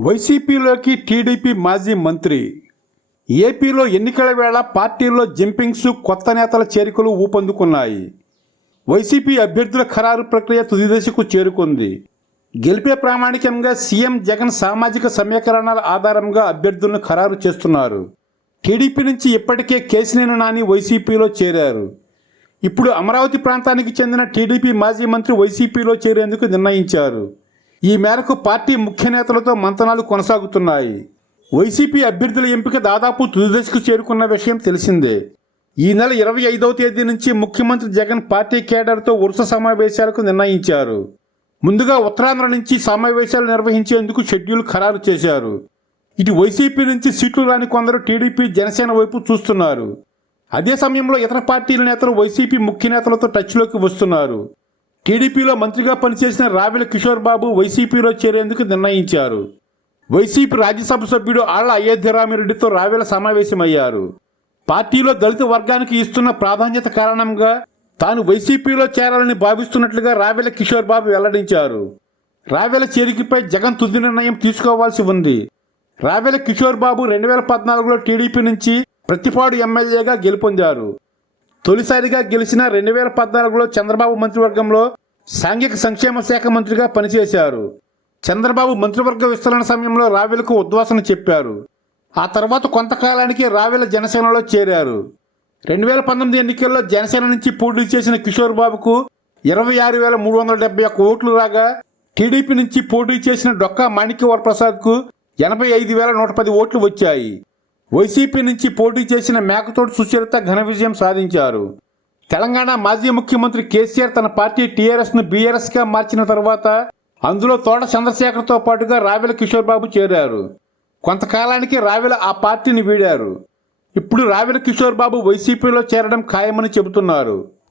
వైసీపీలోకి టీడీపీ మాజీ మంత్రి. ఏపీలో ఎన్నికల వేళ పార్టీల్లో జంపింగ్స్ కొత్త నేతల చేరికలు ఊపందుకున్నాయి. వైసీపీ అభ్యర్థుల ఖరారు ప్రక్రియ తుది దశకు చేరుకుంది. గెలిపే ప్రామాణికంగా సీఎం జగన్ సామాజిక సమీకరణాల ఆధారంగా అభ్యర్థులను ఖరారు చేస్తున్నారు. టీడీపీ నుంచి ఇప్పటికే కేసినేని నాని వైసీపీలో చేరారు. ఇప్పుడు అమరావతి ప్రాంతానికి చెందిన టీడీపీ మాజీ మంత్రి వైసీపీలో చేరేందుకు నిర్ణయించారు. ఈ మేరకు పార్టీ ముఖ్య నేతలతో మంతనాలు కొనసాగుతున్నాయి. వైసీపీ అభ్యర్థుల ఎంపిక దాదాపు తుది దశకు చేరుకున్న విషయం తెలిసిందే. ఈ నెల ఇరవై ఐదవ తేదీ నుంచి ముఖ్యమంత్రి జగన్ పార్టీ కేడర్తో వరుస సమావేశాలకు నిర్ణయించారు. ముందుగా ఉత్తరాంధ్ర నుంచి సమావేశాలు నిర్వహించేందుకు షెడ్యూల్ ఖరారు చేశారు. ఇటు వైసీపీ నుంచి సీట్లు రాని కొందరు టీడీపీ జనసేన వైపు చూస్తున్నారు. అదే సమయంలో ఇతర పార్టీల నేతలు వైసీపీ ముఖ్య నేతలతో టచ్లోకి వస్తున్నారు. టీడీపీలో మంత్రిగా పనిచేసిన రావెల కిషోర్ బాబు వైసీపీలో చేరేందుకు నిర్ణయించారు. వైసీపీ రాజ్యసభ సభ్యుడు ఆళ్ళ అయోధ్యరామిరెడ్డితో రావెల సమావేశమయ్యారు. పార్టీలో దళిత వర్గానికి ఇస్తున్న ప్రాధాన్యత కారణంగా తాను వైసీపీలో చేరాలని భావిస్తున్నట్లుగా రావెల కిషోర్ బాబు వెల్లడించారు. రావెల చేరికపై జగన్ తుది నిర్ణయం తీసుకోవాల్సి ఉంది. రావెల కిషోర్ బాబు రెండు వేల పద్నాలుగులో టీడీపీ నుంచి ప్రతిపాడు ఎమ్మెల్యేగా గెలుపొందారు. తొలిసారిగా గెలిచిన రెండు వేల పద్నాలుగులో చంద్రబాబు మంత్రివర్గంలో సాంఘిక సంక్షేమ శాఖ మంత్రిగా పనిచేశారు. చంద్రబాబు మంత్రివర్గ విస్తరణ సమయంలో రావెలకు ఉద్వాసన చెప్పారు. ఆ తర్వాత కొంతకాలానికి రావెల జనసేనలో చేరారు. రెండు వేల పంతొమ్మిది ఎన్నికల్లో జనసేన నుంచి పోటీ చేసిన కిషోర్ బాబుకు ఇరవై ఆరు వేల మూడు వందల డెబ్బై ఒక్క ఓట్లు రాగా టీడీపీ నుంచి పోటీ చేసిన డొక్కా మాణిక్య ప్రసాద్కు ఎనభై ఐదు వేల నూట పది ఓట్లు వచ్చాయి. వైసీపీ నుంచి పోటీ చేసిన మేకతోటి సుచరిత ఘన విజయం సాధించారు. తెలంగాణ మాజీ ముఖ్యమంత్రి కేసీఆర్ తన పార్టీ టీఆర్ఎస్ను బీఆర్ఎస్గా మార్చిన తర్వాత అందులో తోట చంద్రశేఖర్తో పాటుగా రావెల కిషోర్ బాబు చేరారు. కొంతకాలానికి రావెల ఆ పార్టీని వీడారు. ఇప్పుడు రావెల కిషోర్ బాబు వైసీపీలో చేరడం ఖాయమని చెబుతున్నారు.